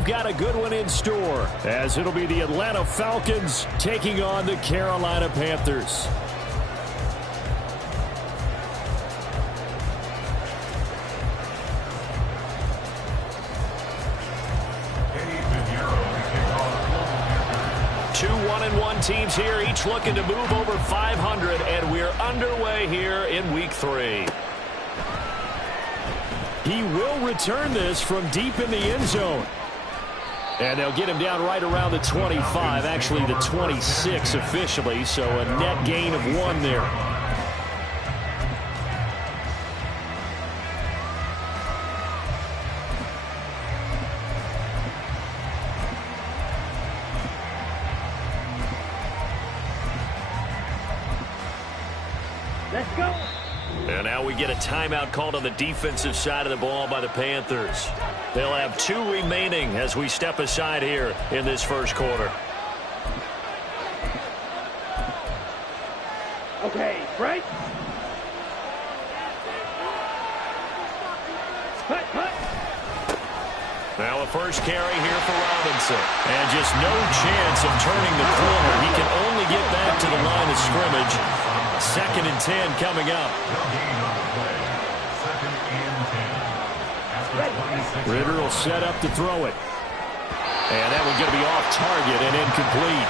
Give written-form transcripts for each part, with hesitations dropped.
we've got a good one in store, as it'll be the Atlanta Falcons taking on the Carolina Panthers. Two 1-1 teams here, each looking to move over 500, and we're underway here in Week 3. He will return this from deep in the end zone. And they'll get him down right around the 25, actually the 26 officially, so a net gain of 1 there. Let's go. And now we get a timeout called on the defensive side of the ball by the Panthers. They'll have 2 remaining as we step aside here in this first quarter. Okay, right. Hut. Now a first carry here for Robinson. And just no chance of turning the corner. He can only get back to the line of scrimmage. 2nd and 10 coming up. Ritter will set up to throw it. And that one's going to be off target and incomplete.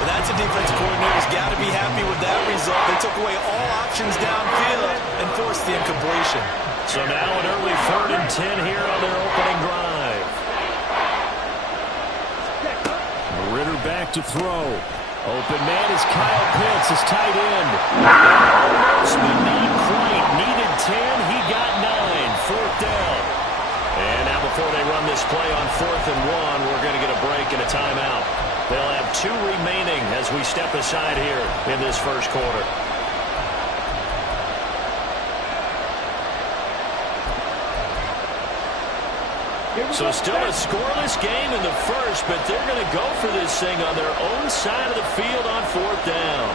Well, that's a defense coordinator's got to be happy with that result. They took away all options downfield and forced the incompletion. So now an early 3rd and 10 here on their opening drive. Ritter back to throw. Open man is Kyle Pitts, his tight end. Almost, but not quite. Needed 10, he got 9. 4th down. And now before they run this play on 4th and 1, we're going to get a break and a timeout. They'll have 2 remaining as we step aside here in this first quarter. So still a scoreless game in the first, but they're going to go for this thing on their own side of the field on 4th down.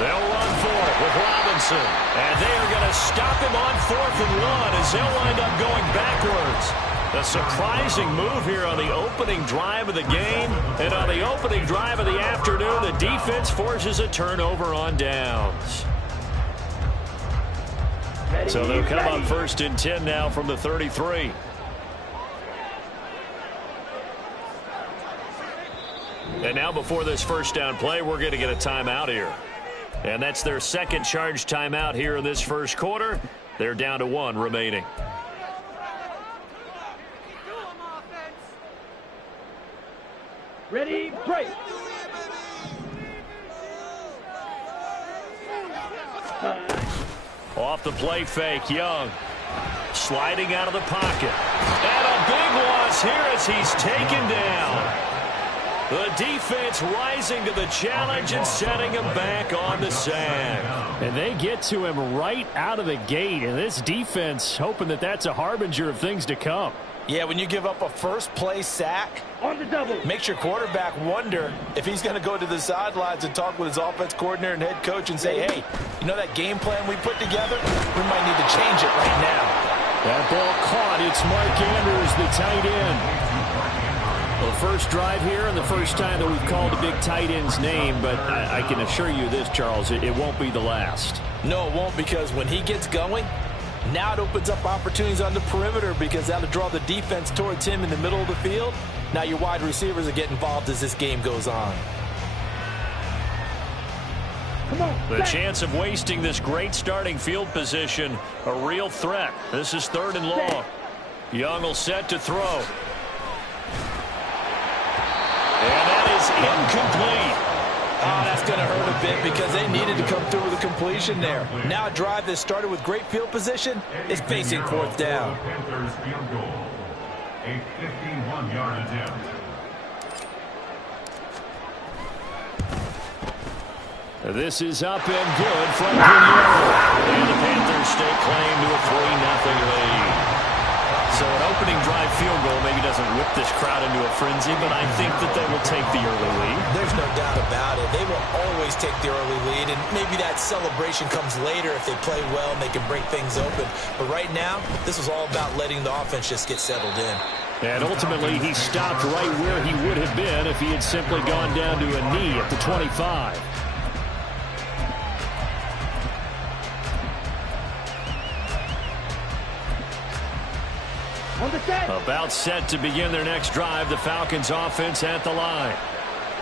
They'll run for it with Robinson. And they are going to stop him on 4th and 1 as they'll wind up going backwards. A surprising move here on the opening drive of the game. And on the opening drive of the afternoon, the defense forces a turnover on downs. So they'll come on 1st and 10 now from the 33. And now before this first down play, we're going to get a timeout here. And that's their 2nd charge timeout here in this first quarter. They're down to 1 remaining. Ready, break. Off the play fake, Young. Sliding out of the pocket. And a big loss here as he's taken down. The defense rising to the challenge and setting him back on the sack. And they get to him right out of the gate. And this defense hoping that that's a harbinger of things to come. Yeah, when you give up a first-play sack, on the double, makes your quarterback wonder if he's going to go to the sidelines and talk with his offense coordinator and head coach and say, hey, you know that game plan we put together? We might need to change it right now. That ball caught. It's Mark Andrews, the tight end. Well, the first drive here and the first time that we've called a big tight end's name, but I can assure you this, Charles, it won't be the last. No, it won't, because when he gets going, now it opens up opportunities on the perimeter because that'll draw the defense towards him in the middle of the field. Now your wide receivers will get involved as this game goes on. The chance of wasting this great starting field position, a real threat. This is 3rd and long. Young will set to throw. And that is incomplete. Oh, that's going to hurt a bit because they needed to come through with a completion there. Now a drive that started with great field position is facing 4th down. Panthers field goal. A 51-yard attempt. This is up and good from Pinheiro. And the Panthers stake claim to a 3-0 lead. So So an opening drive field goal maybe doesn't whip this crowd into a frenzy, but I think that they will take the early lead. There's no doubt about it. They will always take the early lead, and maybe that celebration comes later if they play well and they can break things open. But right now, this is all about letting the offense just get settled in. And ultimately, he stopped right where he would have been if he had simply gone down to a knee at the 25. About set to begin their next drive, the Falcons offense at the line.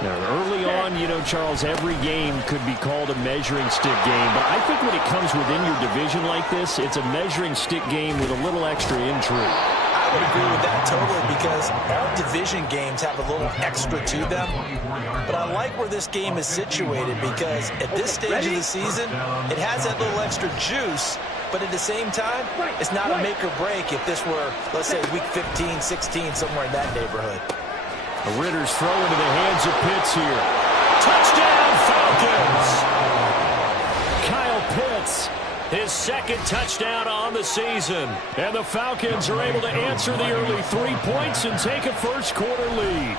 Now, early on, you know, Charles, every game could be called a measuring stick game. But I think when it comes within your division like this, it's a measuring stick game with a little extra intrigue. I would agree with that totally because all division games have a little extra to them. But I like where this game is situated because at this stage of the season, it has that little extra juice. But at the same time, it's not a make or break if this were, let's say, week 15, 16, somewhere in that neighborhood. The Ritter's throw into the hands of Pitts here. Touchdown, Falcons! Kyle Pitts, his second touchdown on the season. And the Falcons are able to answer the early 3 points and take a first-quarter lead.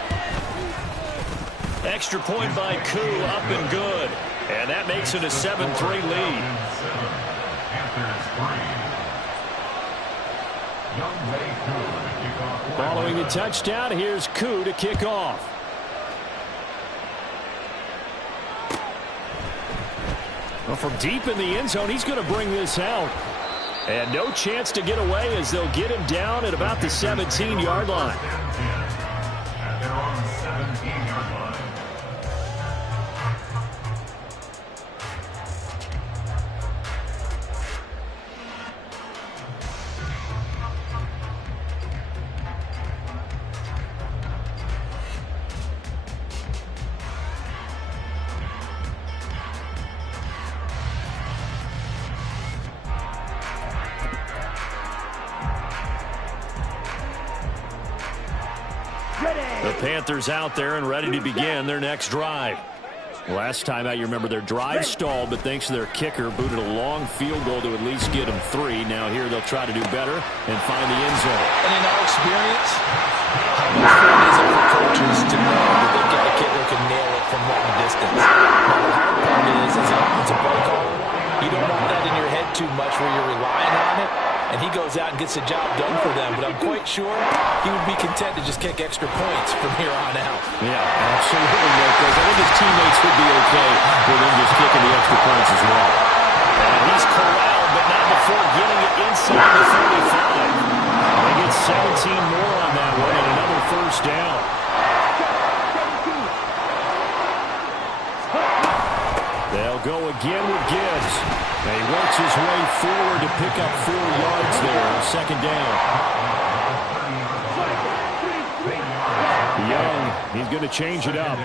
Extra point by Koo, up and good. And that makes it a 7-3 lead. Following the touchdown, here's Koo to kick off. Well, from deep in the end zone, he's going to bring this out. And no chance to get away as they'll get him down at about the 17-yard line. And they're on the 17-yard line. The Panthers out there and ready to begin their next drive. Last time out, you remember their drive stalled, but thanks to their kicker, booted a long field goal to at least get them 3. Now here they'll try to do better and find the end zone. And in our experience, how much fun is it for coaches to know that they've got a kicker who can nail it from long distance? Now, the hard part is, as an offensive play caller, you don't want that in your head too much where you're relying on it. And he goes out and gets the job done for them. But I'm quite sure he would be content to just kick extra points from here on out. Yeah, absolutely, Marcos. I think his teammates would be okay with him just kicking the extra points as well. And he's corralled, but not before getting it inside the 35. They get 17 more on that one and another first down. They'll go again with Gibbs. And he works his way forward to pick up 4 yards there on second down. Young, he's going to change it up.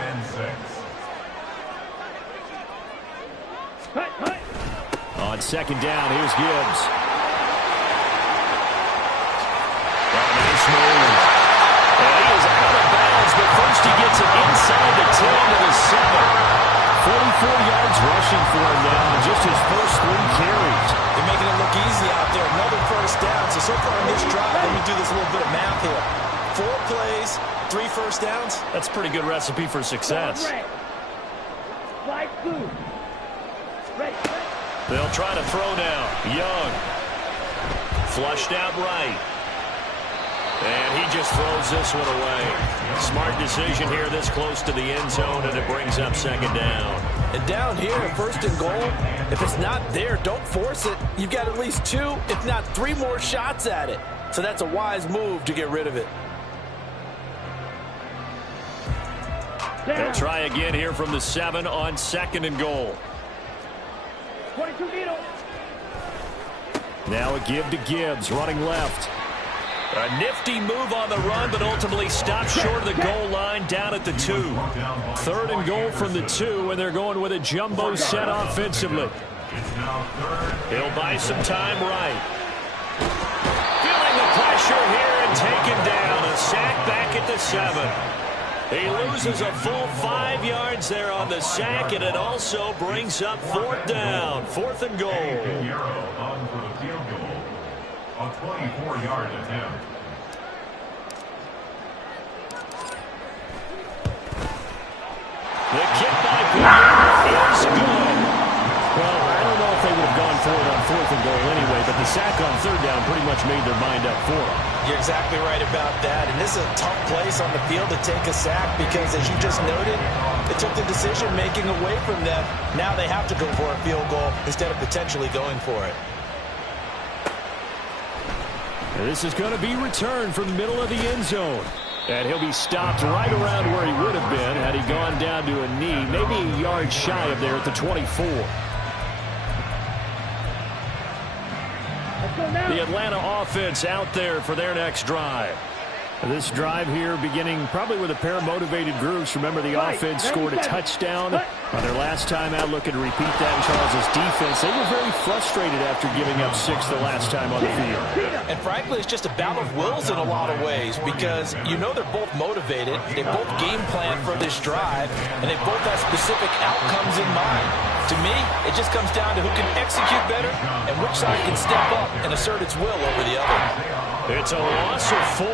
On second down, here's Gibbs. Nice move. And he is out of bounds, but first he gets it inside the 10 to the 7. 44 yards rushing for him now, and just his first 3 carries. They're making it look easy out there. Another first down. So far in this drive, let me do this little bit of math here. 4 plays, 3 first downs. That's a pretty good recipe for success. They'll try to throw now. Young. Flushed out right. And he just throws this one away. Smart decision here this close to the end zone, and it brings up second down. And down here, first and goal, if it's not there, don't force it. You've got at least 2, if not 3 more shots at it. So that's a wise move to get rid of it. They'll try again here from the 7 on second and goal. 22 needle. Now a give to Gibbs, running left. A nifty move on the run, but ultimately stopped short of the goal line down at the 2. 3rd and goal from the 2, and they're going with a jumbo set offensively. He'll buy some time right. Feeling the pressure here and taken down. A sack back at the 7. He loses a full 5 yards there on the sack, and it also brings up 4th down. 4th and goal. On for the field goal. A 24-yard attempt. goal anyway, but the sack on third down pretty much made their mind up for them. You're exactly right about that. And this is a tough place on the field to take a sack because, as you just noted, it took the decision-making away from them. Now they have to go for a field goal instead of potentially going for it. This is going to be returned from the middle of the end zone. And he'll be stopped right around where he would have been had he gone down to a knee, maybe a yard shy of there at the 24. The Atlanta offense out there for their next drive. This drive here beginning probably with a pair of motivated groups. Remember, the offense scored a touchdown on their last time out. Looking to repeat that in Charles' defense. They were very frustrated after giving up 6 the last time on the field. And frankly, it's just a battle of wills in a lot of ways because you know they're both motivated. They both game plan for this drive, and they both have specific outcomes in mind. To me, it just comes down to who can execute better and which side can step up and assert its will over the other. It's a loss of 4.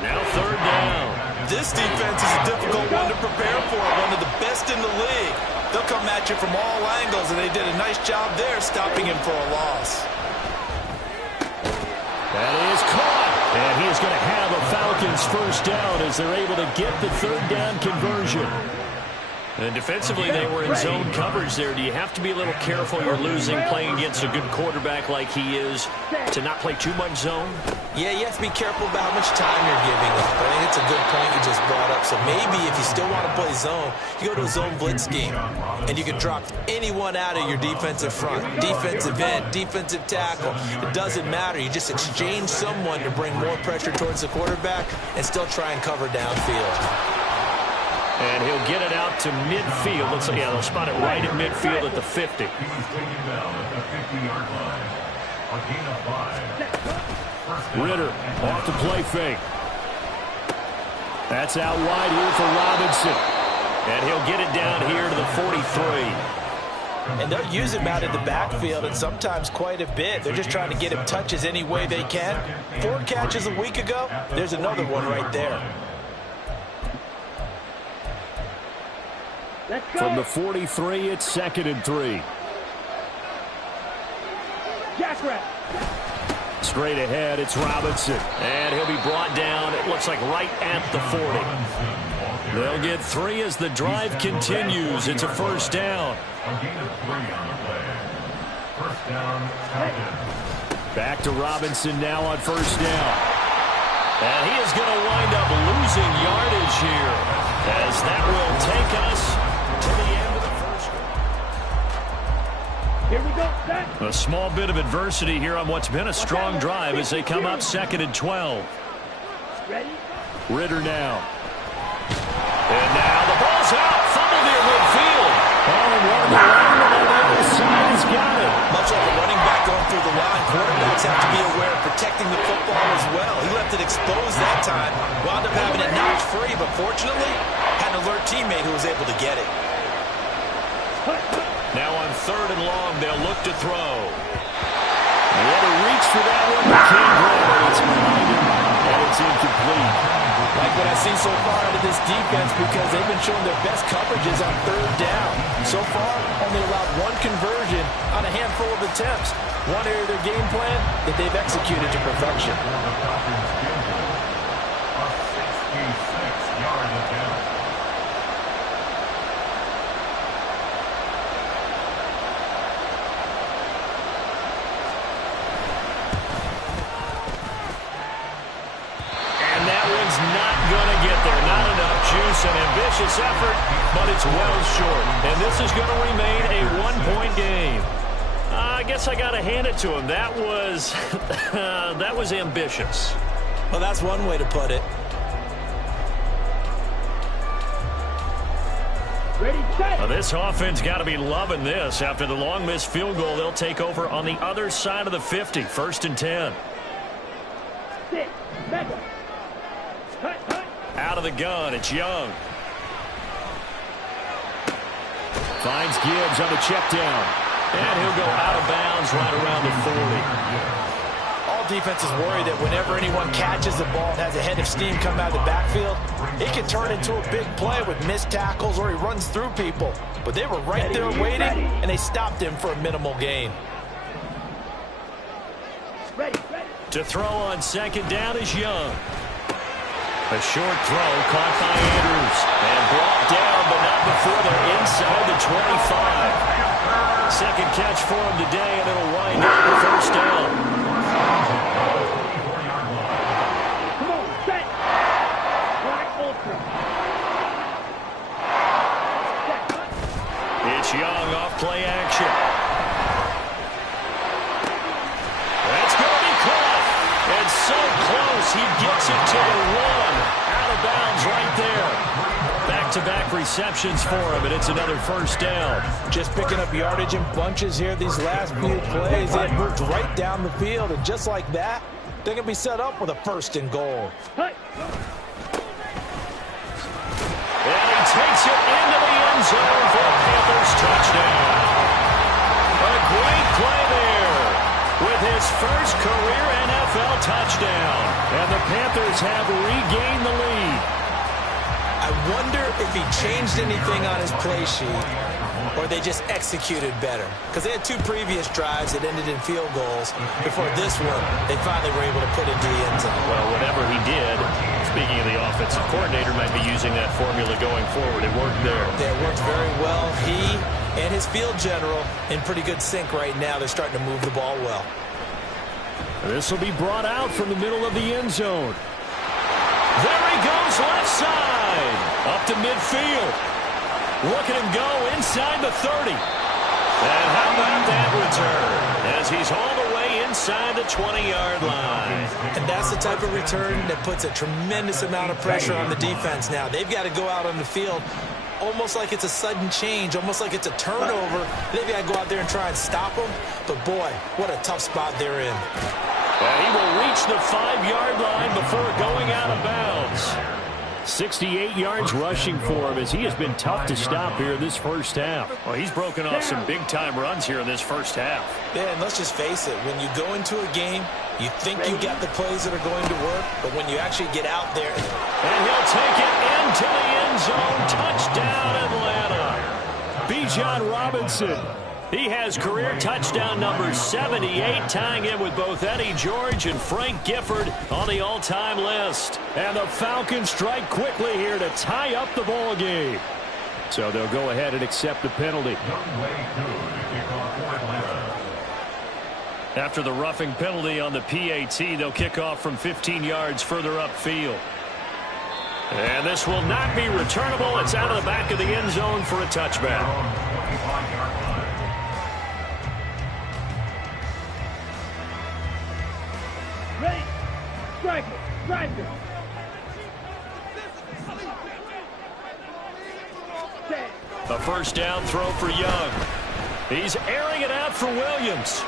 Now third down. This defense is a difficult one to prepare for, one of the best in the league. They'll come at you from all angles, and they did a nice job there stopping him for a loss. That is caught, and he is going to have a Falcons first down as they're able to get the third down conversion. And defensively, they were in zone coverage there. Do you have to be a little careful you're losing playing against a good quarterback like he is to not play too much zone? Yeah, you have to be careful about how much time you're giving up. I think it's a good point you just brought up. So maybe if you still want to play zone, you go to a zone blitz scheme. And you can drop anyone out of your defensive front. Defensive end, defensive tackle. It doesn't matter. You just exchange someone to bring more pressure towards the quarterback and still try and cover downfield. And he'll get it out to midfield. Looks like, yeah, they'll spot it right at midfield at the 50. Ritter off the play fake. That's out wide here for Robinson. And he'll get it down here to the 43. And they'll use him out in the backfield, and sometimes quite a bit. They're just trying to get him touches any way they can. 4 catches a week ago. There's another one right there. From the 43, it's 2nd and 3. Straight ahead, it's Robinson. And he'll be brought down, it looks like right at the 40. They'll get 3 as the drive continues. It's a first down. Back to Robinson now on first down. And he is going to wind up losing yardage here, as that will take us to the end of the first. Here we go, set. A small bit of adversity here on what's been a strong drive as they come up 2nd and 12. Ready? Ritter now. And now the ball's out. Fumble near midfield. Oh, and one of the linemen on the other side has got it. Much like a running back going through the line, quarterbacks have to be aware of protecting the football as well. He left it exposed that time. Wound up having it knocked free, but fortunately, had an alert teammate who was able to get it. Now on 3rd and long, they'll look to throw. They had to reach for that one, but can't grab it. It's behind him, and it's incomplete. Like what I've seen so far out of this defense, because they've been showing their best coverages on 3rd down. So far, only allowed 1 conversion on a handful of attempts. One area of their game plan that they've executed to perfection. Juice and ambitious effort, but it's well short. And this is going to remain a 1-point game. I guess I got to hand it to him. That was that was ambitious. Well, that's one way to put it. Ready, set. Well, this offense got to be loving this. After the long missed field goal, they'll take over on the other side of the 50. 1st and 10. Sit. Back up. Cut. Out of the gun, it's Young. Finds Gibbs on the check down. And he'll go out of bounds right around the 40. All defenses worry that whenever anyone catches the ball and has a head of steam come out of the backfield, it can turn into a big play with missed tackles or he runs through people. But they were right there waiting, and they stopped him for a minimal gain. To throw on second down is Young. A short throw caught by Andrews. And brought down, but not before they're inside the 25. Second catch for him today, and it'll wind up the first down. Come on, set. Black ultra. Set. It's Young off play action. That's going to be caught. And so close, he gets it to the one. Out of bounds right there. Back-to-back receptions for him, and it's another first down. Just picking up yardage in bunches here these last few plays. They moved right down the field, and just like that, they're going to be set up with a first and goal. Hey. And he takes it into the end zone for a Panthers touchdown. A great play there with his first career NFL touchdown. And the Panthers have regained the lead. I wonder if he changed anything on his play sheet or they just executed better. Because they had two previous drives that ended in field goals. Before this one, they finally were able to put into the end zone. Well, whatever he did, speaking of the offensive coordinator, might be using that formula going forward. It worked there. It worked very well. He and his field general in pretty good sync right now. They're starting to move the ball well. This will be brought out from the middle of the end zone. There he goes, left side. Up to midfield. Look at him go inside the 30. And how about that return? As he's all the way inside the 20-yard line. And that's the type of return that puts a tremendous amount of pressure on the defense now. They've got to go out on the field almost like it's a sudden change, almost like it's a turnover. They've got to go out there and try and stop them. But, boy, what a tough spot they're in. And he will reach the 5-yard line before going out of bounds. 68 yards rushing for him as he has been tough to stop here in this first half. Well, he's broken off some big-time runs here in this first half. Yeah, and let's just face it. When you go into a game, you think you got the plays that are going to work, but when you actually get out there. And he'll take it into the end zone. Touchdown, Atlanta. Bijan Robinson. He has career touchdown number 78, tying in with both Eddie George and Frank Gifford on the all-time list. And the Falcons strike quickly here to tie up the ball game. So they'll go ahead and accept the penalty. After the roughing penalty on the PAT, they'll kick off from 15 yards further upfield. And this will not be returnable. It's out of the back of the end zone for a touchback. Ready. Strike it. Strike it. Set. A first down throw for Young. He's airing it out for Williams.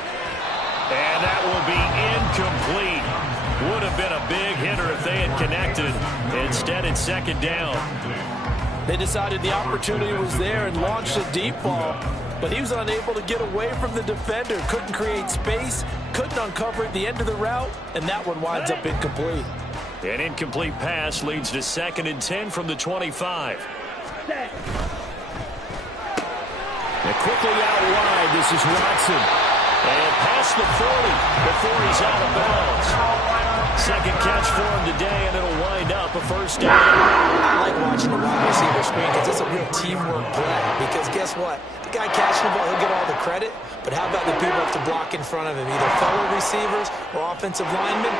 And that will be incomplete. Would have been a big hitter if they had connected. Instead, it's second down. They decided the opportunity was there and launched a deep ball, but he was unable to get away from the defender. Couldn't create space, couldn't uncover at the end of the route, and that one winds up incomplete. An incomplete pass leads to 2nd and 10 from the 25. Set. And quickly out wide, this is Watson. And past the 40 before he's out of bounds. Second catch for him today, and it'll wind up a first down. I like watching the wide receiver screen because it's a real teamwork play. Because guess what? The guy catching the ball, he'll get all the credit. But how about the people to block in front of him, either fellow receivers or offensive linemen?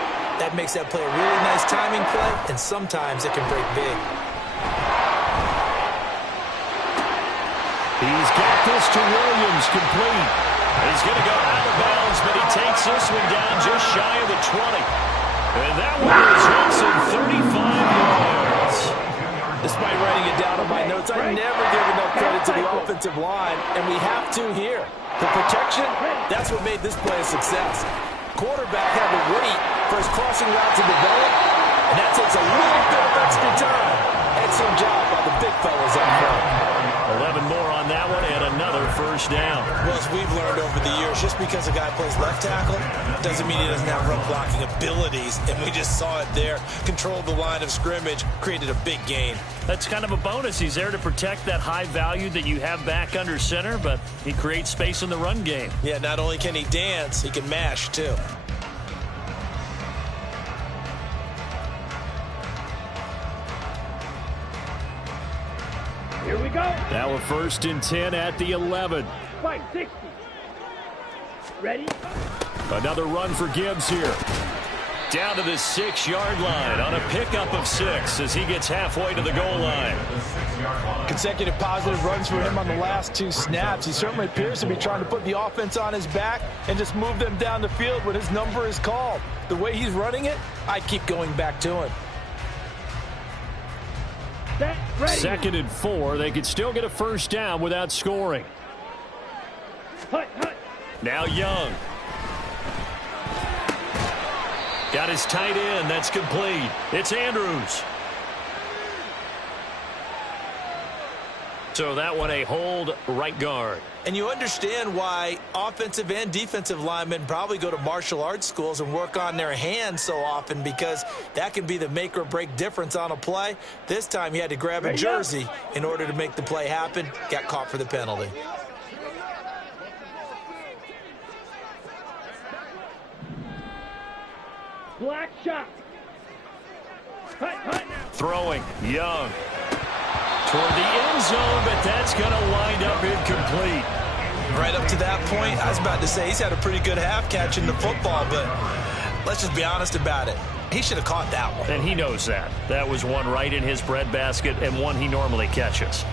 That makes that play a really nice timing play, and sometimes it can break big. He's got this to Williams, complete. He's going to go out of bounds, but he takes this one down just shy of the 20. And that one results in 35 yards. Despite writing it down on my notes, I never give enough credit to the offensive line, and we have to here. The protection, that's what made this play a success. Quarterback had to wait for his crossing route to develop, and that takes a little bit of extra time. Excellent job by the big fellas up front. 11 more on that one and another first down. Well, as we've learned over the years, just because a guy plays left tackle doesn't mean he doesn't have run blocking abilities, and we just saw it there. Controlled the line of scrimmage, created a big gain. That's kind of a bonus. He's there to protect that high value that you have back under center, but he creates space in the run game. Yeah, not only can he dance, he can mash too. Here we go. Now a 1st and 10 at the 11. Fight 60. Ready? Another run for Gibbs here. Down to the 6-yard line on a pickup of 6 as he gets halfway to the goal line. Consecutive positive runs for him on the last 2 snaps. He certainly appears to be trying to put the offense on his back and just move them down the field when his number is called. The way he's running it, I keep going back to him. Set, ready. 2nd and 4. They could still get a 1st down without scoring. Hut, hut. Now Young. Got his tight end. That's complete. It's Andrews. So that one a hold right guard. And you understand why offensive and defensive linemen probably go to martial arts schools and work on their hands so often, because that can be the make or break difference on a play. This time he had to grab a jersey in order to make the play happen. Got caught for the penalty. Black shot. Hut, hut now. Throwing. Young. Toward the end zone, but that's going to wind up incomplete. Right up to that point, I was about to say he's had a pretty good half catching the football, but let's just be honest about it. He should have caught that one. And he knows that. That was one right in his breadbasket and one he normally catches.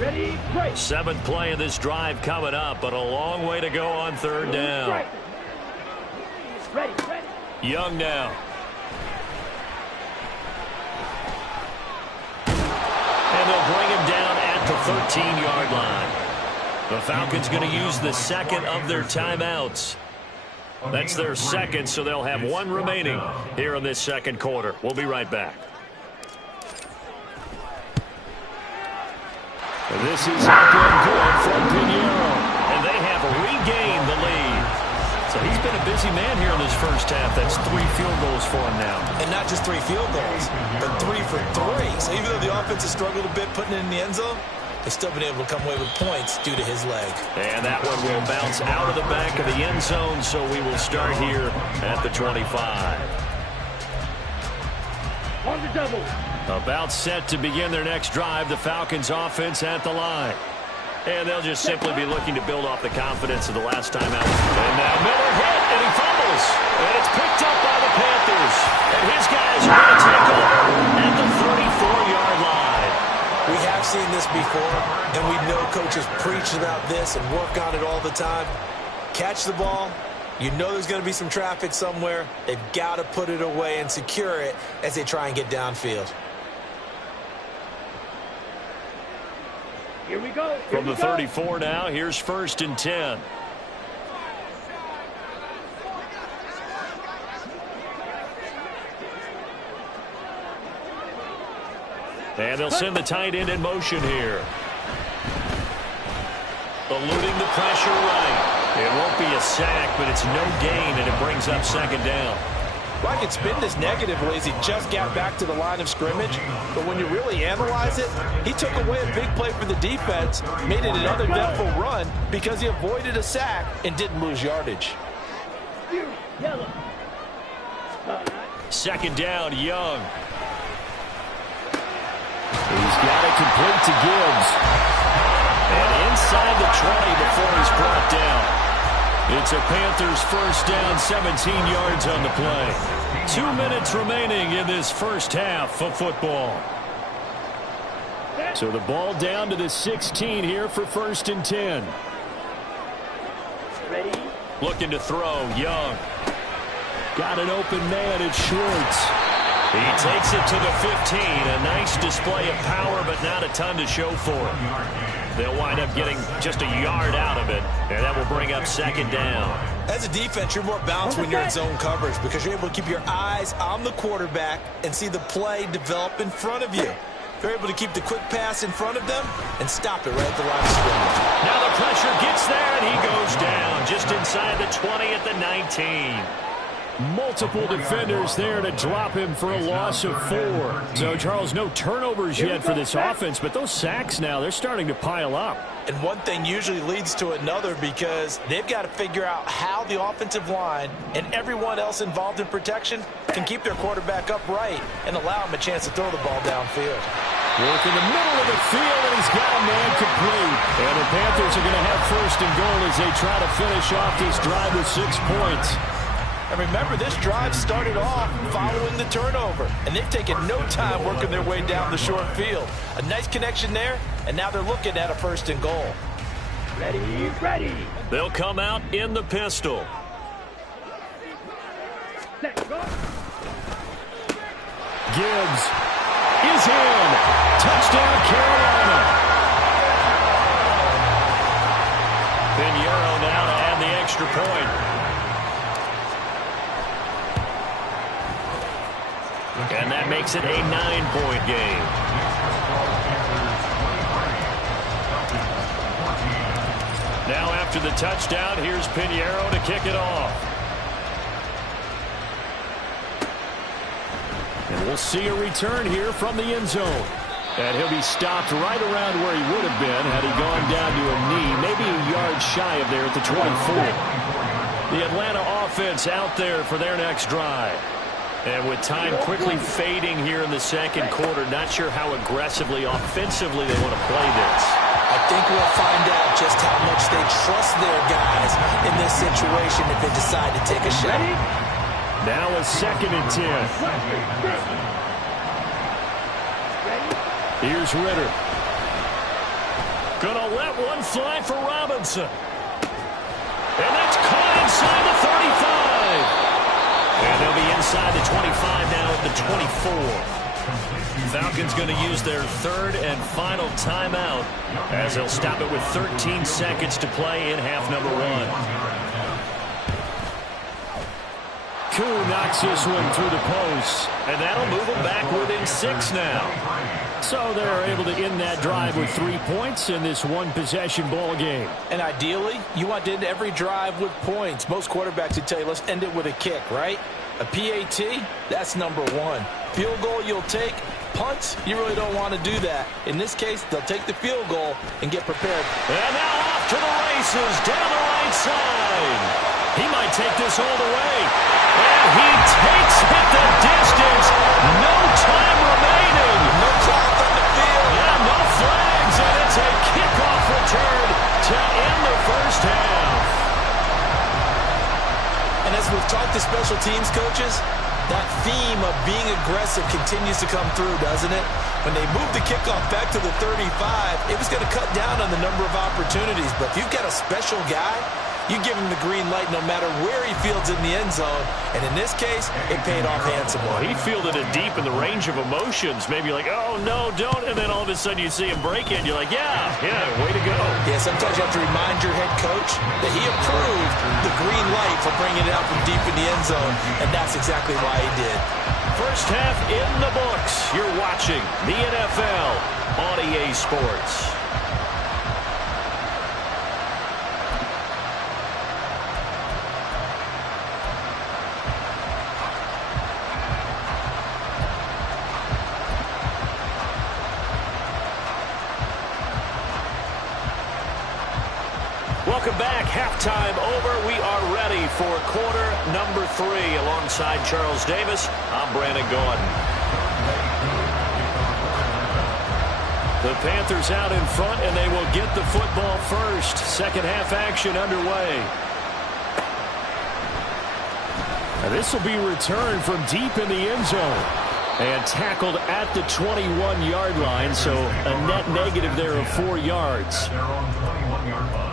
Ready, break. 7th play of this drive coming up, but a long way to go on 3rd down. Ready, ready. Young now. And they'll bring him down at the 13-yard line. The Falcons going to use the 2nd of their timeouts. That's their 2nd, so they'll have 1 remaining here in this 2nd quarter. We'll be right back. This is good from Pinheiro, and they have regained the lead. So he's been a busy man here in this 1st half. That's 3 field goals for him now. And not just 3 field goals, but 3 for 3. So even though the offense has struggled a bit putting it in the end zone, they've still been able to come away with points due to his leg. And that one will bounce out of the back of the end zone, so we will start here at the 25. On the double. About set to begin their next drive, the Falcons offense at the line. And they'll just simply be looking to build off the confidence of the last time out. And now Miller hit, and he fumbles. And it's picked up by the Panthers. And his guys are going to take over at the 34-yard line. We have seen this before, and we know coaches preach about this and work on it all the time. Catch the ball. You know there's going to be some traffic somewhere. They've got to put it away and secure it as they try and get downfield. Here we go. From the 34 now, here's 1st and 10. And they'll send the tight end in motion here. Eluding the pressure right. It won't be a sack, but it's no gain, and it brings up 2nd down. Well, I could spin this negatively as he just got back to the line of scrimmage. But when you really analyze it, he took away a big play for the defense, made it an uneventful run because he avoided a sack and didn't lose yardage. Yellow. 2nd down, Young. He's got it complete to Gibbs. And inside the 20 before he's brought down. It's a Panthers 1st down, 17 yards on the play. 2 minutes remaining in this 1st half of football. So the ball down to the 16 here for 1st and 10. Ready. Looking to throw, Young. Got an open man, it's Schwartz. He takes it to the 15. A nice display of power, but not a ton to show for it. They'll wind up getting just a yard out of it, and that will bring up 2nd down. As a defense, you're more balanced when you're in zone coverage because you're able to keep your eyes on the quarterback and see the play develop in front of you. They're able to keep the quick pass in front of them and stop it right at the line of scrimmage. Now the pressure gets there, and he goes down just inside the 20 at the 19. Multiple defenders there to drop him for a loss of 4. So, Charles, no turnovers yet for this offense, but those sacks now, they're starting to pile up. And one thing usually leads to another because they've got to figure out how the offensive line and everyone else involved in protection can keep their quarterback upright and allow him a chance to throw the ball downfield. Working the middle of the field, and he's got a man complete. And the Panthers are going to have first and goal as they try to finish off this drive with 6 points. And remember, this drive started off following the turnover, and they've taken no time working their way down the short field. A nice connection there, and now they're looking at a first and goal. Ready, ready. They'll come out in the pistol. Set, go. Gibbs is in. Touchdown, Carolina. Pinheiro now to add the extra point. And that makes it a 9-point game. Now after the touchdown, here's Pinheiro to kick it off. And we'll see a return here from the end zone. And he'll be stopped right around where he would have been had he gone down to a knee, maybe a yard shy of there at the 24. The Atlanta offense out there for their next drive. And with time quickly fading here in the second quarter, not sure how aggressively, offensively they want to play this. I think we'll find out just how much they trust their guys in this situation if they decide to take a shot. Now a 2nd and 10. Here's Ritter. Gonna let one fly for Robinson. And that's caught inside the 35. And they'll be inside the 25 now at the 24. Falcons going to use their 3rd and final timeout as they'll stop it with 13 seconds to play in half number 1. Koo knocks this one through the post, and that'll move them back within 6 now. So they're able to end that drive with 3 points in this one-possession ball game. And ideally, you want to end every drive with points. Most quarterbacks would tell you, let's end it with a kick, right? A PAT, that's number 1. Field goal you'll take. Punts, you really don't want to do that. In this case, they'll take the field goal and get prepared. And now off to the races down the right side. He might take this all the way. And he takes it the distance. No time remaining. No time from the field. Yeah, no flags. And it's a kickoff return to end the first half. And as we've talked to special teams coaches, that theme of being aggressive continues to come through, doesn't it? When they moved the kickoff back to the 35, it was going to cut down on the number of opportunities. But if you've got a special guy, you give him the green light no matter where he fields in the end zone. And in this case, it paid off handsomely. Well, he fielded it deep in the range of emotions. Maybe like, oh, no, don't. And then all of a sudden you see him break it. And you're like, yeah, way to go. Yeah, sometimes you have to remind your head coach that he approved the green light for bringing it out from deep in the end zone. And that's exactly why he did. First half in the books. You're watching the NFL on EA Sports. Welcome back. Halftime over. We are ready for quarter number 3. Alongside Charles Davis, I'm Brandon Gordon. The Panthers out in front, and they will get the football first. Second half action underway. Now this will be returned from deep in the end zone. And tackled at the 21-yard line, so a net negative there of 4 yards. They're on 21-yard line.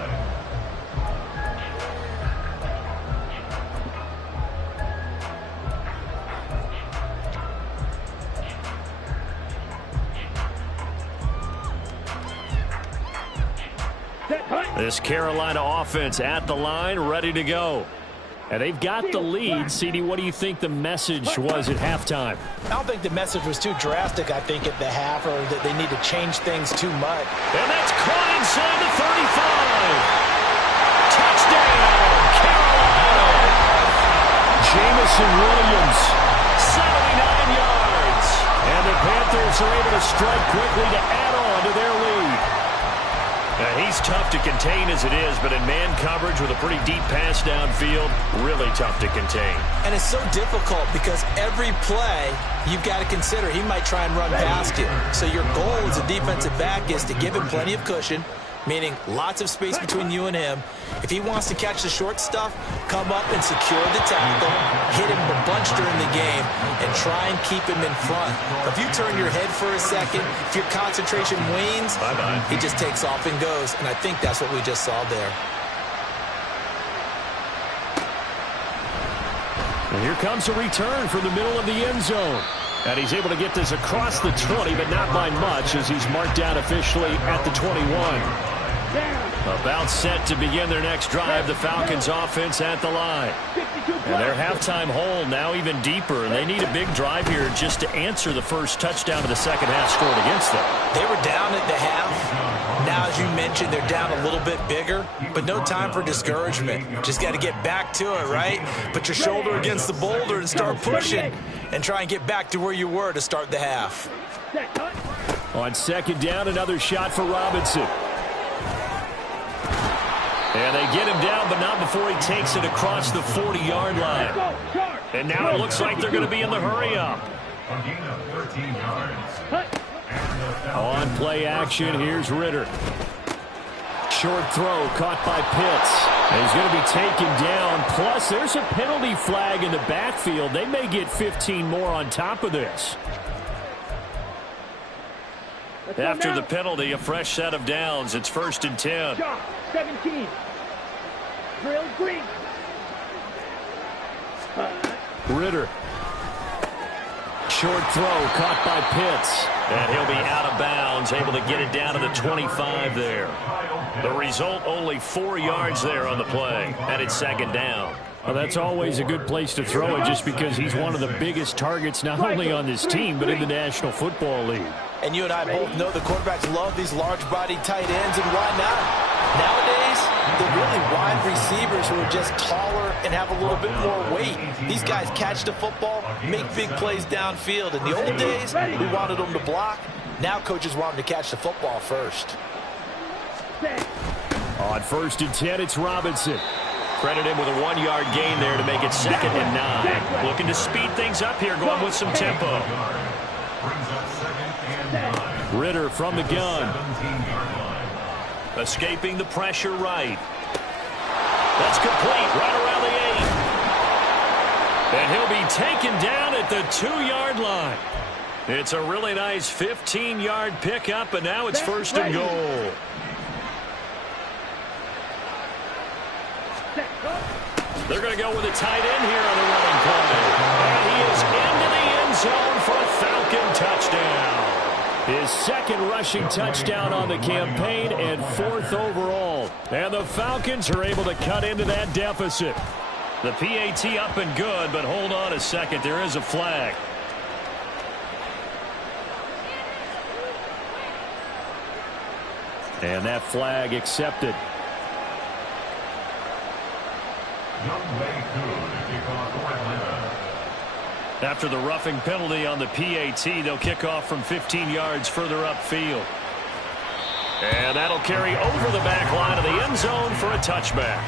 This Carolina offense at the line, ready to go. And they've got the lead. CD, what do you think the message was at halftime? I don't think the message was too drastic, I think, at the half, or that they need to change things too much. And that's caught inside the 35. Touchdown, Carolina. Jamison Williams, 79 yards. And the Panthers are able to strike quickly to add on to their lead. And he He's tough to contain as it is, but in man coverage with a pretty deep pass downfield, really tough to contain. And it's so difficult because every play you've got to consider he might try and run past you. So your goal as a defensive back is to give him plenty of cushion, meaning lots of space between you and him. If he wants to catch the short stuff, come up and secure the tackle, hit him a bunch during the game, and try and keep him in front. If you turn your head for a second, if your concentration wanes, he just takes off and goes, and I think that's what we just saw there. And here comes a return from the middle of the end zone. And he's able to get this across the 20, but not by much as he's marked down officially at the 21. About set to begin their next drive, the Falcons offense at the line. And their halftime hole now even deeper, and they need a big drive here just to answer the first touchdown of the second half scored against them. They were down at the half. Now, as you mentioned, they're down a little bit bigger, but no time for discouragement. Just got to get back to it, right? Put your shoulder against the boulder and start pushing and try and get back to where you were to start the half. On second down, another shot for Robinson. And they get him down, but not before he takes it across the 40-yard line. And now it looks like they're going to be in the hurry-up. On play action, here's Ritter. Short throw caught by Pitts. And he's going to be taken down. Plus, there's a penalty flag in the backfield. They may get 15 more on top of this. After the penalty, a fresh set of downs. It's 1st and 10. 17. Drill green. Ritter. Short throw caught by Pitts. And he'll be out of bounds, able to get it down to the 25 there. The result, only 4 yards there on the play. And it's second down. Well, that's always a good place to throw it just because he's one of the biggest targets not only on this team but in the National Football League. And you and I both know the quarterbacks love these large-bodied tight ends, and why not? Nowadays, they're really wide receivers who are just taller and have a little bit more weight. These guys catch the football, make big plays downfield. In the old days, we wanted them to block. Now coaches want them to catch the football first. On 1st and 10, it's Robinson. Credit him with a 1-yard gain there to make it 2nd and 9. Looking to speed things up here, going with some tempo. Ritter from the gun. Escaping the pressure right. That's complete right around the 8. And he'll be taken down at the 2-yard line. It's a really nice 15-yard pickup, and now it's 1st and goal. They're going to go with a tight end here on the running play. And he is into the end zone for a Falcon touchdown. His 2nd rushing touchdown on the campaign and 4th overall. And the Falcons are able to cut into that deficit. The PAT up and good, but hold on a second. There is a flag. And that flag accepted. After the roughing penalty on the PAT, they'll kick off from 15 yards further upfield. And that'll carry over the back line of the end zone for a touchback.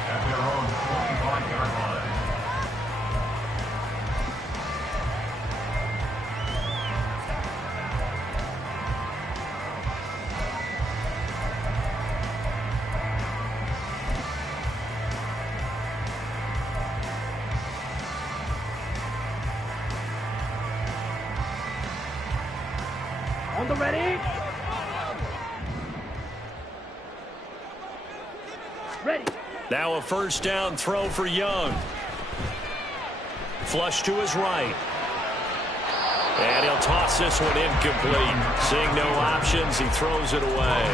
On the ready. Ready. Now a 1st down throw for Young. Flush to his right. And he'll toss this one incomplete. Seeing no options, he throws it away.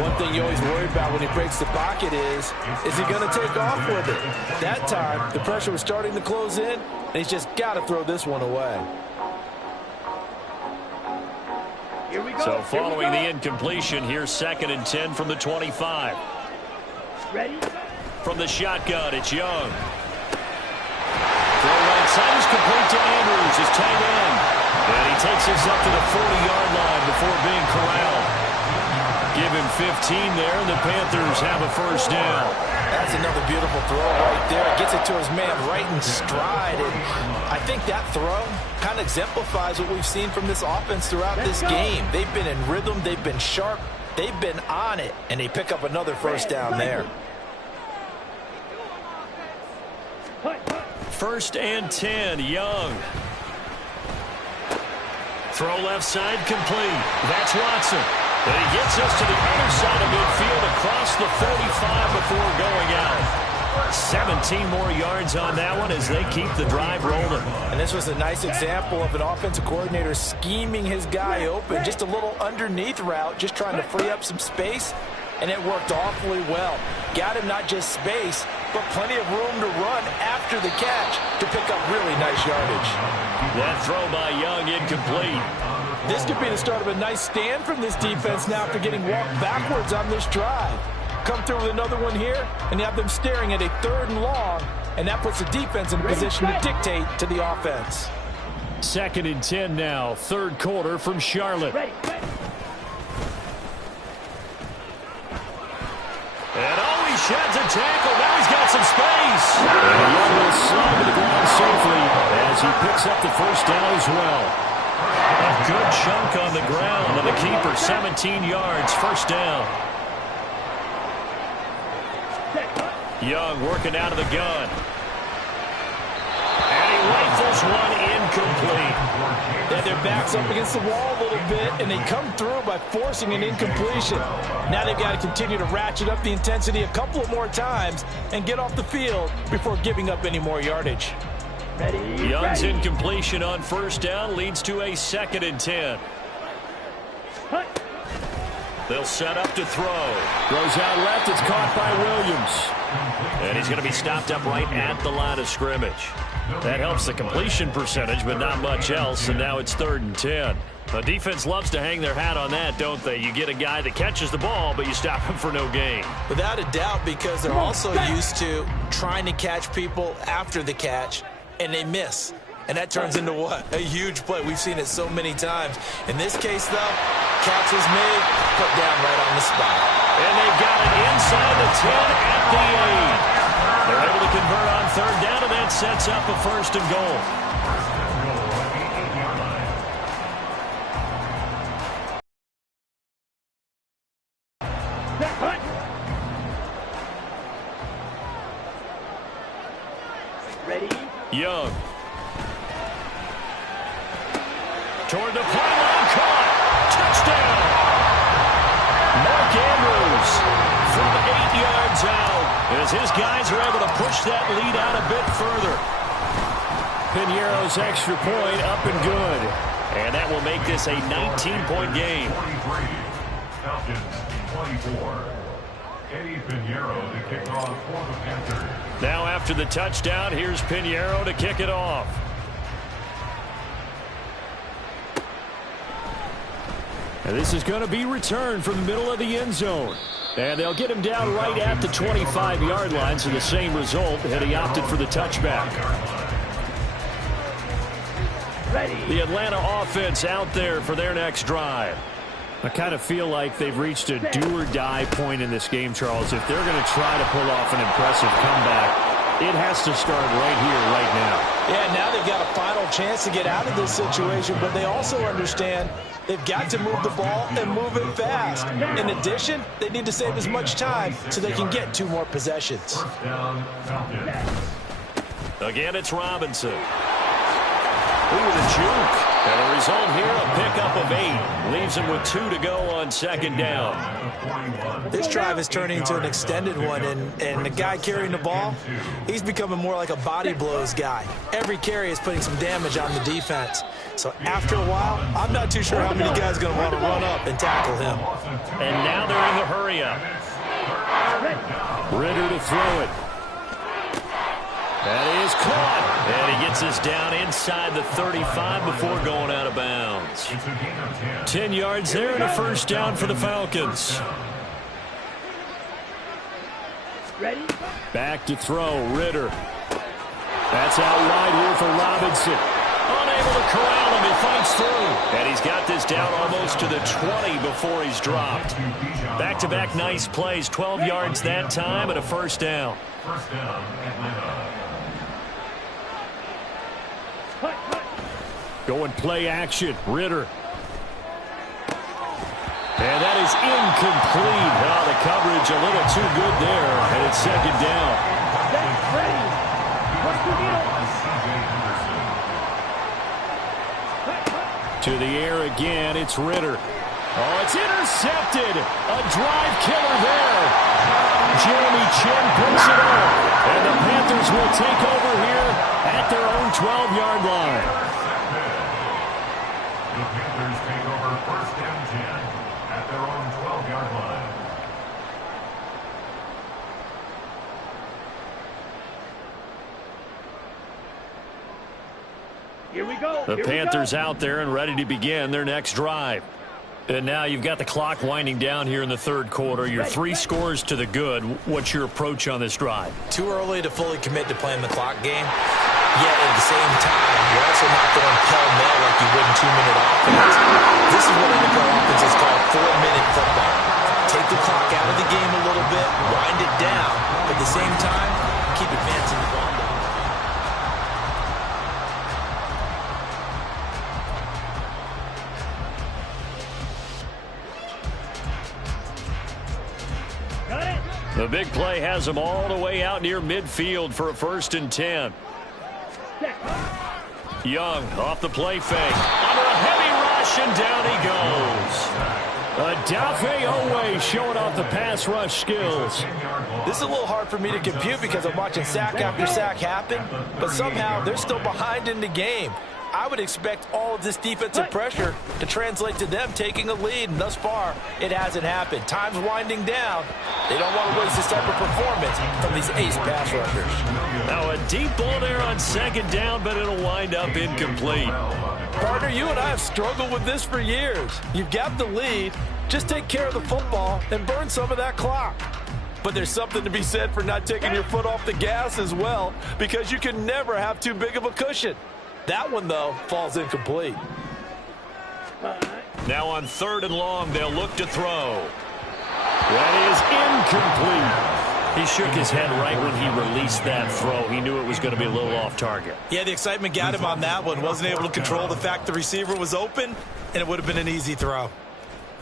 One thing you always worry about when he breaks the pocket is he going to take off with it? That time, the pressure was starting to close in, and he's just got to throw this one away. Here we go. So following the incompletion, here's 2nd and 10 from the 25. Ready. From the shotgun, it's Young. Throw right side is complete to Andrews, his tight end. And he takes us up to the 40-yard line before being corralled. Give him 15 there, and the Panthers have a first down. That's another beautiful throw right there. Gets it to his man right in stride. And I think that throw kind of exemplifies what we've seen from this offense throughout this game. They've been in rhythm. They've been sharp. They've been on it. And they pick up another first down there. First and 10, Young. Throw left side complete. That's Watson. And he gets us to the other side of midfield across the 45 before going out. 17 more yards on that one as they keep the drive rolling. And this was a nice example of an offensive coordinator scheming his guy open. Just a little underneath route, just trying to free up some space. And it worked awfully well. Got him not just space, but plenty of room to run after the catch to pick up really nice yardage. That throw by Young incomplete. This could be the start of a nice stand from this defense now after getting walked backwards on this drive. Come through with another one here, and you have them staring at a 3rd and long, and that puts the defense in a position to dictate to the offense. 2nd and 10 now, 3rd quarter from Charlotte. And he sheds a tackle. Now he's got some space. And Young will slide to the ground safely as he picks up the first down as well. A good chunk on the ground, and the keeper 17 yards, first down. Young working out of the gun. And he rifles one incomplete. Then their backs up against the wall a little bit, and they come through by forcing an incompletion. Now they've got to continue to ratchet up the intensity a couple of more times and get off the field before giving up any more yardage. Young's incompletion on first down leads to a 2nd and 10. They'll set up to throw. Throws out left. It's caught by Williams. And he's going to be stopped up right at the line of scrimmage. That helps the completion percentage, but not much else. And now it's 3rd and 10. The defense loves to hang their hat on that, don't they? You get a guy that catches the ball, but you stop him for no gain. Without a doubt, because they're also used to trying to catch people after the catch, and they miss. And that turns into what? A huge play. We've seen it so many times. In this case, though, catch is made, put down right on the spot. And they've got it inside the 10 at the 8. They're able to convert on 3rd down, and that sets up a 1st and goal. Ready? Young. Toward the pylon, caught. Touchdown. Mark Andrews from 8 yards out as his guys are able to push that lead out a bit further. Piñeiro's extra point up and good. And that will make this a 19-point game. 23, Falcons 24. Eddie Piñeiro to kick off for the Panthers. Now after the touchdown, here's Piñeiro to kick it off. And this is going to be returned from the middle of the end zone. And they'll get him down right at the 25-yard line, so the same result had he opted for the touchback. The Atlanta offense out there for their next drive. I kind of feel like they've reached a do-or-die point in this game, Charles. If they're going to try to pull off an impressive comeback, it has to start right here, right now. Yeah, now they've got a final chance to get out of this situation, but they also understand they've got to move the ball and move it fast. In addition, they need to save as much time so they can get 2 more possessions. Again, it's Robinson. Ooh, the juke. And the result here, a pickup of 8. Leaves him with 2 to go on 2nd down. This drive is turning into an extended one, and the guy carrying the ball, he's becoming more like a body blows guy. Every carry is putting some damage on the defense. So after a while, I'm not too sure how many guys are going to want to run up and tackle him. And now they're in the hurry up. Ritter to throw it. That is caught. And he gets us down inside the 35 before going out of bounds. 10 yards there and a first down for the Falcons. Ready? Back to throw, Ritter. That's out wide here for Robinson. Unable to corral him, he fights through. And he's got this down almost to the 20 before he's dropped. Back-to-back nice plays, 12 yards that time and a first down. First down, Atlanta. Going play action, Ritter. And that is incomplete. Oh, the coverage a little too good there, and it's second down. To the air again, it's Ritter. Oh, it's intercepted. A drive killer there. Jeremy Chin picks it up. And the Panthers will take over here at their own 12-yard line. The Panthers take over first and 10 at their own 12-yard line. Here we go. The Panthers out there and ready to begin their next drive. And now you've got the clock winding down here in the third quarter. You're 3 scores to the good. What's your approach on this drive? Too early to fully commit to playing the clock game. Yet at the same time, you're also not going pell-mell like you would in 2-minute offense. This is what NFL offenses call 4-minute football. Take the clock out of the game a little bit, wind it down, but at the same time, keep advancing the ball. The big play has them all the way out near midfield for a first and 10. Young off the play fake. Under a heavy rush, and down he goes. Adafe Owe showing off the pass rush skills. This is a little hard for me to compute because I'm watching sack after sack happen, but somehow they're still behind in the game. I would expect all of this defensive pressure to translate to them taking a lead, and thus far, it hasn't happened. Time's winding down. They don't want to waste this type of performance from these ace pass rushers. Now a deep ball there on second down, but it'll wind up incomplete. Partner, you and I have struggled with this for years. You've got the lead. Just take care of the football and burn some of that clock. But there's something to be said for not taking your foot off the gas as well, because you can never have too big of a cushion. That one, though, falls incomplete. Now on third and long, they'll look to throw. That is incomplete. He shook his head right when he released that throw. He knew it was going to be a little off target. Yeah, the excitement got him on that one. Wasn't able to control the fact the receiver was open, and it would have been an easy throw.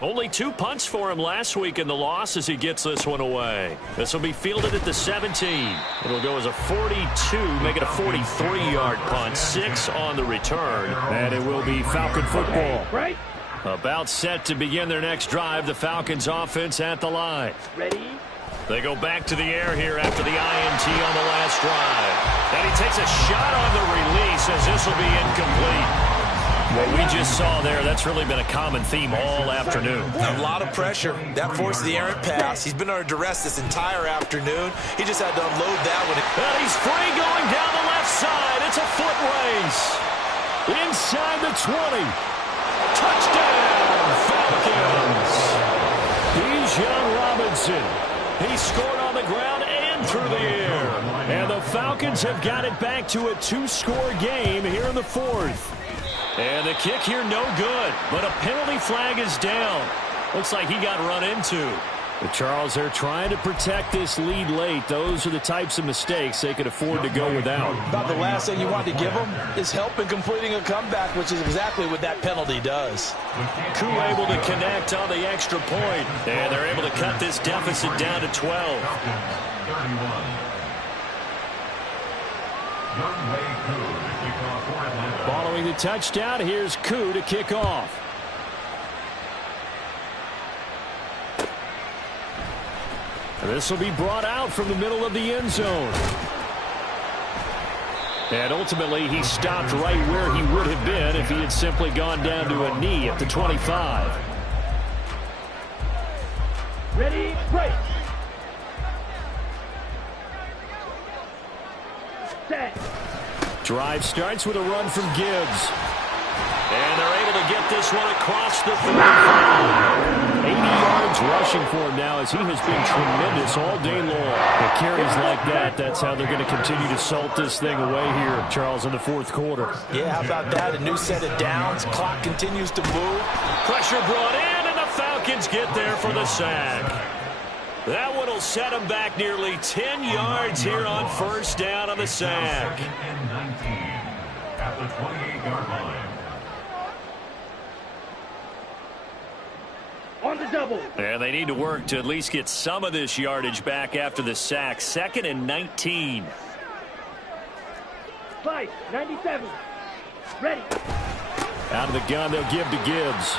Only 2 punts for him last week in the loss as he gets this one away. This will be fielded at the 17. It'll go as a 42, make it a 43-yard punt, 6 on the return, and it will be Falcon football. Right. About set to begin their next drive, the Falcons offense at the line. Ready. They go back to the air here after the INT on the last drive. And he takes a shot on the release as this will be incomplete. What we just saw there, that's really been a common theme all afternoon. A lot of pressure. That forced the errant pass. He's been under duress this entire afternoon. He just had to unload that one. And he's free going down the left side. It's a foot race. Inside the 20. Touchdown, Falcons. Bijan Robinson. He scored on the ground and through the air. And the Falcons have got it back to a 2-score game here in the fourth. And the kick here no good, but a penalty flag is down. Looks like he got run into. But Charles, they're trying to protect this lead late. Those are the types of mistakes they could afford to go without. About the last thing you want to give them is help in completing a comeback, which is exactly what that penalty does. Koo able to connect on the extra point, and they're able to cut this deficit down to 12. 31. Following the touchdown, here's Koo to kick off. This will be brought out from the middle of the end zone. And ultimately, he stopped right where he would have been if he had simply gone down to a knee at the 25. Ready, break. Set. Drive starts with a run from Gibbs. And they're able to get this one across the 35. 80 yards rushing for him now as he has been tremendous all day long. The carries like that, that's how they're going to continue to salt this thing away here, Charles, in the fourth quarter. Yeah, how about that? A new set of downs. Clock continues to move. Pressure brought in, and the Falcons get there for the sack. That one will set them back nearly 10 yards here on first down on the sack. And 19 at the 28-yard line. On the double. And they need to work to at least get some of this yardage back after the sack. 2nd and 19. Fight, 97. Ready. Out of the gun, they'll give to Gibbs.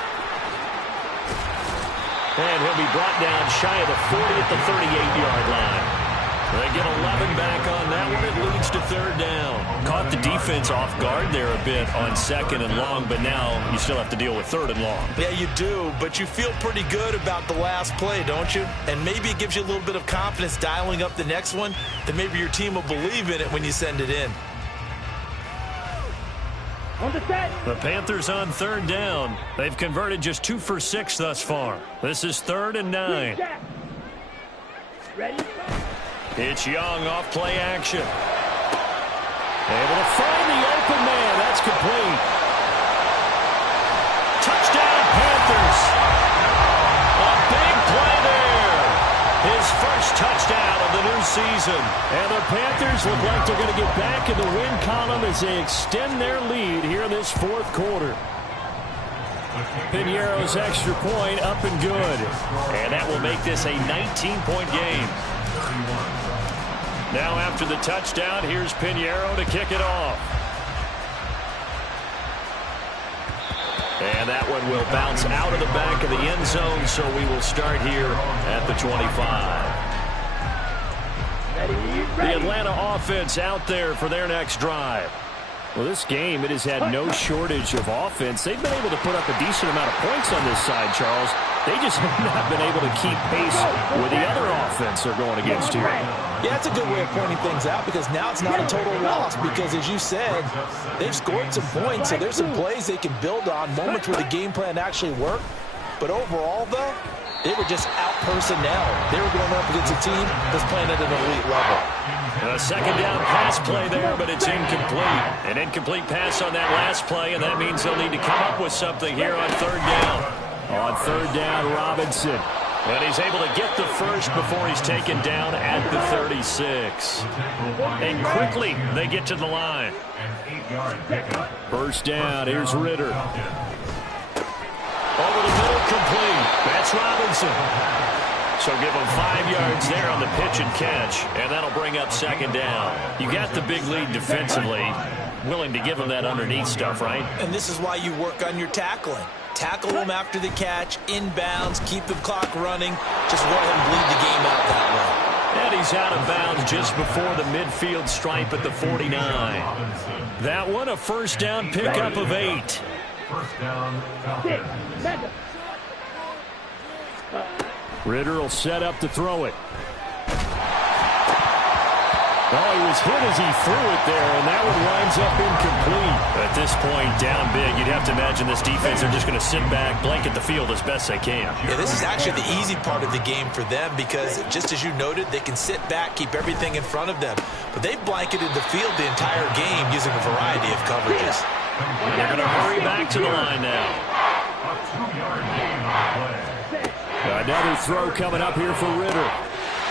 And he'll be brought down shy of the 40 at the 38-yard line. They get 11 back on that one. It leads to third down. Caught the defense off guard there a bit on 2nd and long, but now you still have to deal with 3rd and long. Yeah, you do, but you feel pretty good about the last play, don't you? And maybe it gives you a little bit of confidence dialing up the next one, that maybe your team will believe in it when you send it in. On the set. The Panthers on 3rd down. They've converted just 2 for 6 thus far. This is 3rd and 9. Ready. It's Young off play action. Able to find the open man. That's complete. Touchdown, Panthers. A big play there. His first touchdown of the new season. And the Panthers look like they're going to get back in the win column as they extend their lead here in this fourth quarter. Piñeiro's extra point up and good. And that will make this a 19-point game. Now after the touchdown, here's Piñeiro to kick it off. And that one will bounce out of the back of the end zone, so we will start here at the 25. The Atlanta offense out there for their next drive. Well, this game, it has had no shortage of offense. They've been able to put up a decent amount of points on this side, Charles. They just have not been able to keep pace with the other offense they're going against here. Yeah, that's a good way of pointing things out because now it's not a total loss because, as you said, they've scored some points, so there's some plays they can build on, moments where the game plan actually worked. But overall, though, they were just out-personnel. They were going up against a team that's playing at an elite level. A second down pass play there, but it's incomplete. An incomplete pass on that last play, and that means they'll need to come up with something here on 3rd down. On 3rd down, Robinson. And he's able to get the first before he's taken down at the 36. And quickly, they get to the line. First down, here's Ritter. Over the middle, complete. That's Robinson. So give him 5 yards there on the pitch and catch, and that'll bring up 2nd down. You got the big lead defensively, willing to give him that underneath stuff, right? And this is why you work on your tackling. Tackle them after the catch, inbounds, keep the clock running. Just go ahead and bleed the game out that way. And he's out of bounds just before the midfield stripe at the 49. That one, a first down pickup of 8. First down, Falcons. Ritter will set up to throw it. Oh, he was hit as he threw it there, and that one winds up incomplete. At this point, down big, you'd have to imagine this defense are just going to sit back, blanket the field as best they can. Yeah, this is actually the easy part of the game for them because, just as you noted, they can sit back, keep everything in front of them. But they've blanketed the field the entire game using a variety of coverages. They're going to hurry back to the line now. A 2-yard gain on the play. Another throw coming up here for Ritter.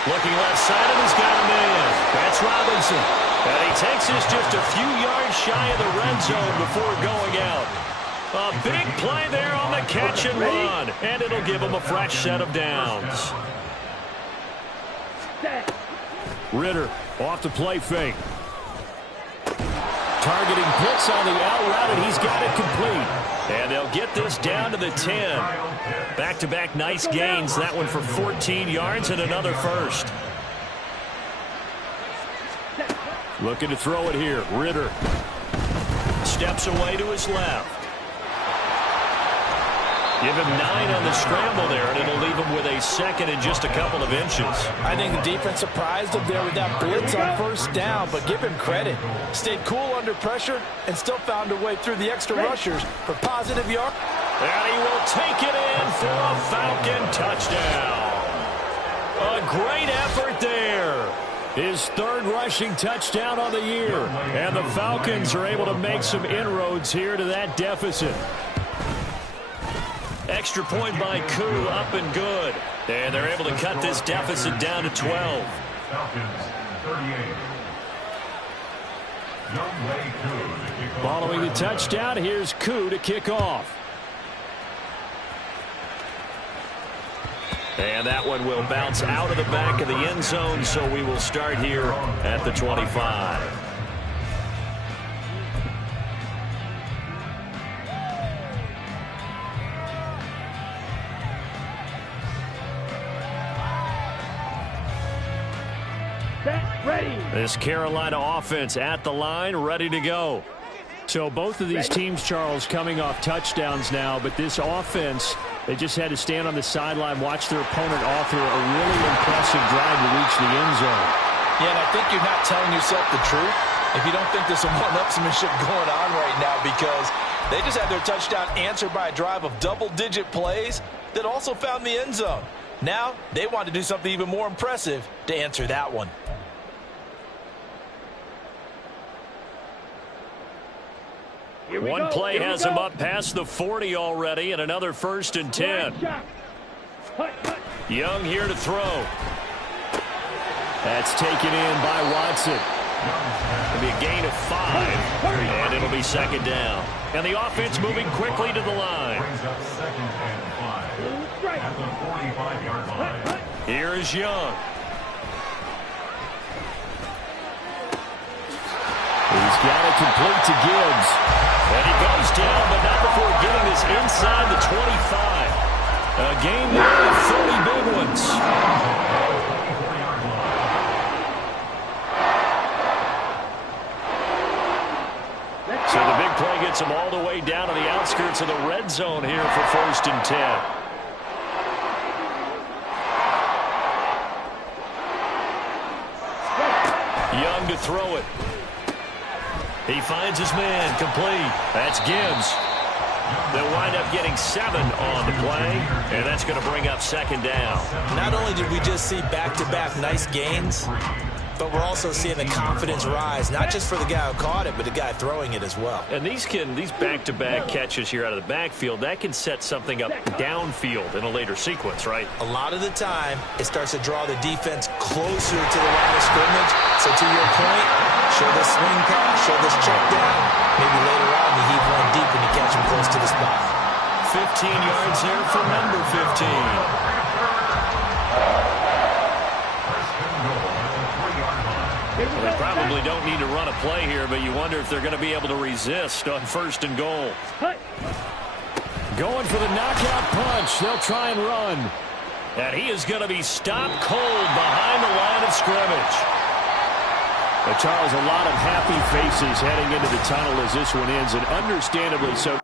Looking left side, and he's got a man. That's Robinson. And he takes us just a few yards shy of the red zone before going out. A big play there on the catch and run. And it'll give him a fresh set of downs. Ritter off the play fake. Targeting Pitts on the out route, and he's got it complete. And they'll get this down to the 10. Back-to-back nice gains. That one for 14 yards and another first. Looking to throw it here. Ritter steps away to his left. Give him 9 on the scramble there, and it'll leave him with a second and just a couple of inches. I think the defense surprised him there with that blitz on first down, but give him credit. Stayed cool under pressure and still found a way through the extra rushers for positive yards. And he will take it in for a Falcon touchdown. A great effort there. His third rushing touchdown on the year. And the Falcons are able to make some inroads here to that deficit. Extra point by Koo, up and good. And they're able to cut this deficit down to 12. Falcons 38. Following the touchdown, here's Koo to kick off. And that one will bounce out of the back of the end zone, so we will start here at the 25. Ready. This Carolina offense at the line, ready to go. So both of these teams, Charles, coming off touchdowns now, but this offense, they just had to stand on the sideline, watch their opponent author a really impressive drive to reach the end zone. Yeah, and I think you're not telling yourself the truth if you don't think there's some one-upsmanship going on right now, because they just had their touchdown answered by a drive of double-digit plays that also found the end zone. Now they want to do something even more impressive to answer that one. One play has him up past the 40 already, and another 1st and 10. Young here to throw. That's taken in by Watson. It'll be a gain of 5, and it'll be 2nd down. And the offense moving quickly to the line. Brings up 2nd and 5 at the 45-yard line. Here is Young. He's got it complete to Gibbs. And he goes down, but not before getting this inside the 25. A game there of 30 big ones. So the big play gets him all the way down to the outskirts of the red zone here for 1st and 10. Young to throw it. He finds his man, complete. That's Gibbs. They'll wind up getting 7 on the play, and that's going to bring up 2nd down. Not only did we just see back-to-back nice gains, but we're also seeing the confidence rise, not just for the guy who caught it, but the guy throwing it as well. And these back-to-back catches here out of the backfield, that can set something up downfield in a later sequence, right? A lot of the time, it starts to draw the defense closer to the line of scrimmage. So to your point, show this swing pass, show this check down. Maybe later on you heave one deep when you catch him close to the spot. 15 yards here for number 15. Well, they probably don't need to run a play here, but you wonder if they're going to be able to resist on 1st and goal. Going for the knockout punch. They'll try and run. And he is going to be stopped cold behind the line of scrimmage. But Charles, a lot of happy faces heading into the tunnel as this one ends, and understandably so.